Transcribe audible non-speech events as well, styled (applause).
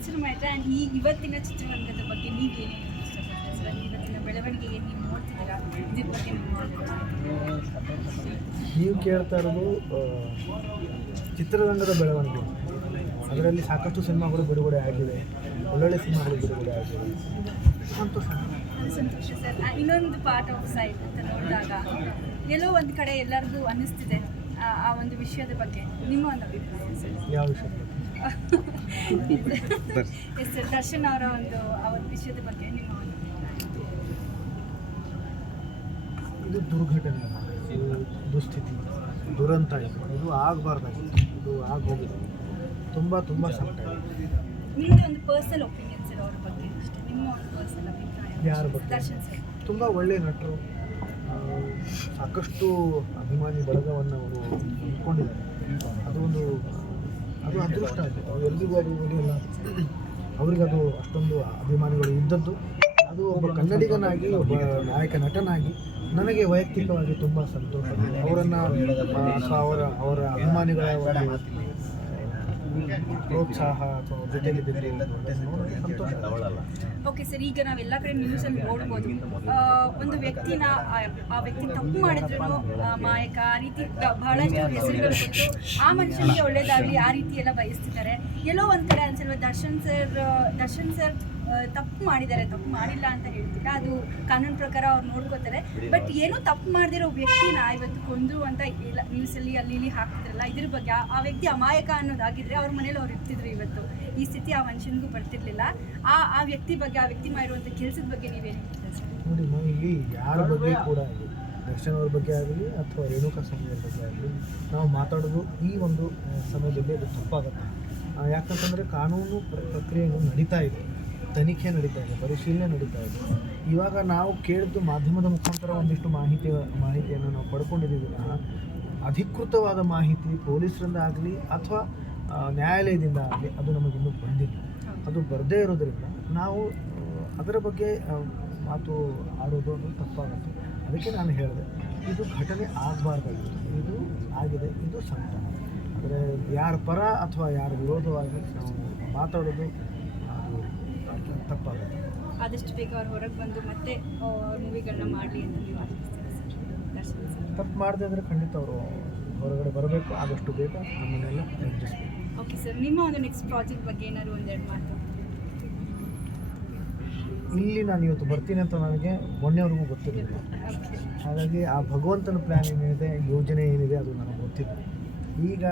ಮಾಡಿದ್ರೆ ಆ್ಯಂಡ್ ಈ ಇವತ್ತಿನ ಚಿತ್ರರಂಗದ ಬಗ್ಗೆ ನೀವೇನು ಇವತ್ತಿನ ಬೆಳವಣಿಗೆ ಏನು ನೀವು ನೋಡ್ತಿದ್ದೀರಾ? ಇದ್ರ ಬಗ್ಗೆ ನೀವು ಕೇಳ್ತಾ ಇರೋದು ಚಿತ್ರರಂಗದ ಬೆಳವಣಿಗೆ. ಅದರಲ್ಲಿ ಸಾಕಷ್ಟು ಸಿನಿಮಾಗಳು ಬಿಡುಗಡೆ ಆಗಿವೆ. ಒಳ್ಳೊಳ್ಳೆ ಸಿನಿಮಾಗಳು ಬಿಡುಗಡೆ ಆಗಿವೆ. ಸಂತೋಷ. ಸಂತೋಷ ಸರ್. ಇನ್ನೊಂದು ಪಾರ್ಟ್ ಆಫ್ ಸೈಡ್ ಅಂತ ನೋಡಿದಾಗ ಎಲ್ಲೋ ಒಂದು ಕಡೆ ಎಲ್ಲರಿಗೂ ಅನ್ನಿಸ್ತಿದೆ ಆ- ಒಂದು ವಿಷಯದ ಬಗ್ಗೆ. ನಿಮ್ಮ ಒಂದು ಅಭಿಪ್ರಾಯ ಯಾವ ವಿಷಯ (laughs) ಎಸ್ ದರ್ಶನ್ ಅವರ ಒಂದು ಅವರ ವಿಷಯದ ಬಗ್ಗೆ ನಿಮ್ಮ ಇದು ದುರ್ಘಟನೆ. ಇದು ದುಸ್ಥಿತಿ. ದುರಂತ ಇದು. ಇದು ಆಗಬಾರ್ದಾಗಿತ್ತು ಇದು ಆಗೋಗಿದೆ. ತುಂಬ ತುಂಬ ಸಂಕಟ ನಿಮ್ಮದು ಒಂದು ಪರ್ಸನಲ್ ಒಪಿನಿಯನ್ ಸರ್ ಅವ್ರ ಬಗ್ಗೆ ಅಷ್ಟೇ. ನಿಮ್ಮ ಒಂದು ಪರ್ಸನಲ್ ಅಭಿಪ್ರಾಯ. ಯಾರ ಬಗ್ಗೆ? ದರ್ಶನ್ ಸರ್ ತುಂಬ ಒಳ್ಳೆಯ ನಟರು. ಸಾಕಷ್ಟು ಅಭಿಮಾನಿ ಬಳಗವನ್ನು ಅವರು ಇಟ್ಕೊಂಡಿದ್ದಾರೆ ಅದು ಅದೃಷ್ಟ ಅದು. ಎಲ್ರಿಗೂ ಅದು ಒಲಿಯಲ್ಲ ಅವರಿಗೆ ಅದು ಅಷ್ಟೊಂದು ಅಭಿಮಾನಿಗಳು ಇದ್ದದ್ದು. ಅದು ಒಬ್ಬ ಕನ್ನಡಿಗನಾಗಿ, ಒಬ್ಬ ನಾಯಕ ನಟನಾಗಿ ನನಗೆ ವೈಯಕ್ತಿಕವಾಗಿ ತುಂಬ ಸಂತೋಷ. ಅವರನ್ನು ಅವರ ಅವರ ಅಭಿಮಾನಿಗಳ ಪ್ರೋತ್ಸಾಹ ಅಥವಾ ಜೊತೆಲಿ ಸಂತೋಷ ಓಕೆ ಸರ್ ಈಗ ನಾವೆಲ್ಲ ಕಡೆ ನ್ಯೂಸಲ್ಲಿ ನೋಡ್ಬೋದು. ಒಂದು ವ್ಯಕ್ತಿನ ಆ- ವ್ಯಕ್ತಿ ತಪ್ಪು ಮಾಡಿದ್ರು ಮಾಯಕ ಆ ರೀತಿ ಬಹಳಷ್ಟು ಹೆಸರುಗಳು ಕೊಟ್ಟು ಆ ಮನುಷ್ಯನಿಗೆ ಒಳ್ಳೇದಾಗಲಿ ಆ ರೀತಿ ಎಲ್ಲ ಬಯಸ್ತಿದ್ದಾರೆ. ಎಲ್ಲೋ ಒಂದು ಕಡೆ ಅನ್ಸಲ್ವ ದರ್ಶನ್ ಸರ್ ದರ್ಶನ್ ಸರ್ ತಪ್ಪು ಮಾಡಿದ್ದಾರೆ, ತಪ್ಪು ಮಾಡಿಲ್ಲ ಅಂತ ಹೇಳ್ತಿಲ್ಲ ಅದು ಕಾನೂನು ಪ್ರಕಾರ ಅವ್ರು ನೋಡ್ಕೋತಾರೆ. ಬಟ್ ಏನು ತಪ್ಪು ಮಾಡದಿರೋ ವ್ಯಕ್ತಿನ ಇವತ್ತು ಕೊಂದು ಅಂತ ಇಲ್ಲ ನ್ಯೂಸಲ್ಲಿ ಅಲ್ಲಿ ಇಲ್ಲಿ ಹಾಕ್ತಿದ್ರಲ್ಲ, ಇದ್ರ ಬಗ್ಗೆ ಆ- ವ್ಯಕ್ತಿ ಅಮಾಯಕ ಅನ್ನೋದಾಗಿದ್ರೆ ಅವ್ರ ಮನೇಲಿ ಅವ್ರು ಇರ್ತಿದ್ರು ಇವತ್ತು. ಈ ಸ್ಥಿತಿ ಆ ಮನುಷ್ಯನಿಗೂ ಬರ್ತಿರ್ಲಿಲ್ಲ. ಆ ಆ ವ್ಯಕ್ತಿ ಬಗ್ಗೆ, ಆ ವ್ಯಕ್ತಿ ಮಾಡಿರುವಂಥ ಕೆಲಸದ ಬಗ್ಗೆ ನೀವೇನು ಹೇಳ್ತೀರಾ ದರ್ಶನ್ ಅವ್ರ ಬಗ್ಗೆ ಆಗಲಿ ಅಥವಾ ರೇಣುಕಾ ಸ್ವಾಮಿ ಅವ್ರ ಬಗ್ಗೆ ಆಗಲಿ, ನಾವು ಮಾತಾಡೋದು ಈ ಒಂದು ಸಮಯದಲ್ಲಿ ಅದು ತಪ್ಪಾಗುತ್ತೆ. ಯಾಕಂತಂದರೆ ಕಾನೂನು ಪ್ರ- ಪ್ರಕ್ರಿಯೆಗಳು ನಡೀತಾ ಇದೆ. ತನಿಖೆ ನಡೀತಾ ಇದೆ, ಪರಿಶೀಲನೆ ನಡೀತಾ ಇದೆ. ಇವಾಗ ನಾವು ಕೇಳಿದ್ದು ಮಾಧ್ಯಮದ ಮುಖಾಂತರ ಒಂದಿಷ್ಟು ಮಾಹಿತಿ, ಮಾಹಿತಿಯನ್ನು ನಾವು ಪಡ್ಕೊಂಡಿದ್ದೀವಿ. ಅಧಿಕೃತವಾದ ಮಾಹಿತಿ ಪೊಲೀಸರಿಂದ ಆಗಲಿ ಅಥವಾ ನ್ಯಾಯಾಲಯದಿಂದ ಆಗಲಿ ಅದು ನಮಗಿನ್ನೂ ಬಂದಿಲ್ಲ. ಅದು ಬರದೇ ಇರೋದರಿಂದ ನಾವು, ಅದರ ಬಗ್ಗೆ ಮಾತು ಆಡೋದು ತಪ್ಪಾಗುತ್ತೆ. ಅದಕ್ಕೆ ನಾನು ಹೇಳಿದೆ, ಇದು ಘಟನೆ ಆಗಬಾರ್ದಾಗಿತ್ತು. ಇದು ಆಗಿದೆ, ಇದು ಸಂಕಟ ಅಂದರೆ ಯಾರ ಪರ ಅಥವಾ ಯಾರ ವಿರೋಧವಾಗಿ ನಾವು ಮಾತಾಡೋದು ತಪ್ಪಾಗುತ್ತೆ. ಆದಷ್ಟು ಬೇಗ ಅವ್ರು ಹೊರಗೆ ಬಂದು ಮತ್ತೆ ಮೂವಿಗಳನ್ನ ಮಾಡಲಿ ಅಂತ ನೀವು ತಪ್ಪು ಮಾಡದೆ ಖಂಡಿತ ಅವರು ಹೊರಗಡೆ ಬರಬೇಕು. ಆದಷ್ಟು ಬೇಗ ನಮ್ಮನ್ನೆಲ್ಲ ನಿರ್ದಿಸಬೇಕು ಓಕೆ ಸರ್ ನಿಮ್ಮ ಒಂದು ನೆಕ್ಸ್ಟ್ ಪ್ರಾಜೆಕ್ಟ್ ಬಗ್ಗೆ ಏನಾದ್ರು ಒಂದೆರಡು ಮಾತು. ಇಲ್ಲಿ ನಾನು ಇವತ್ತು ಬರ್ತೀನಿ ಅಂತ ನನಗೆ ಮೊನ್ನೆವರೆಗೂ ಗೊತ್ತಿರಲಿಲ್ಲ. ಹಾಗಾಗಿ ಆ ಭಗವಂತನ ಪ್ಲ್ಯಾನ್ ಏನಿದೆ ಯೋಜನೆ ಏನಿದೆ ಅದು ನನಗೆ ಗೊತ್ತಿಲ್ಲ. ಈಗ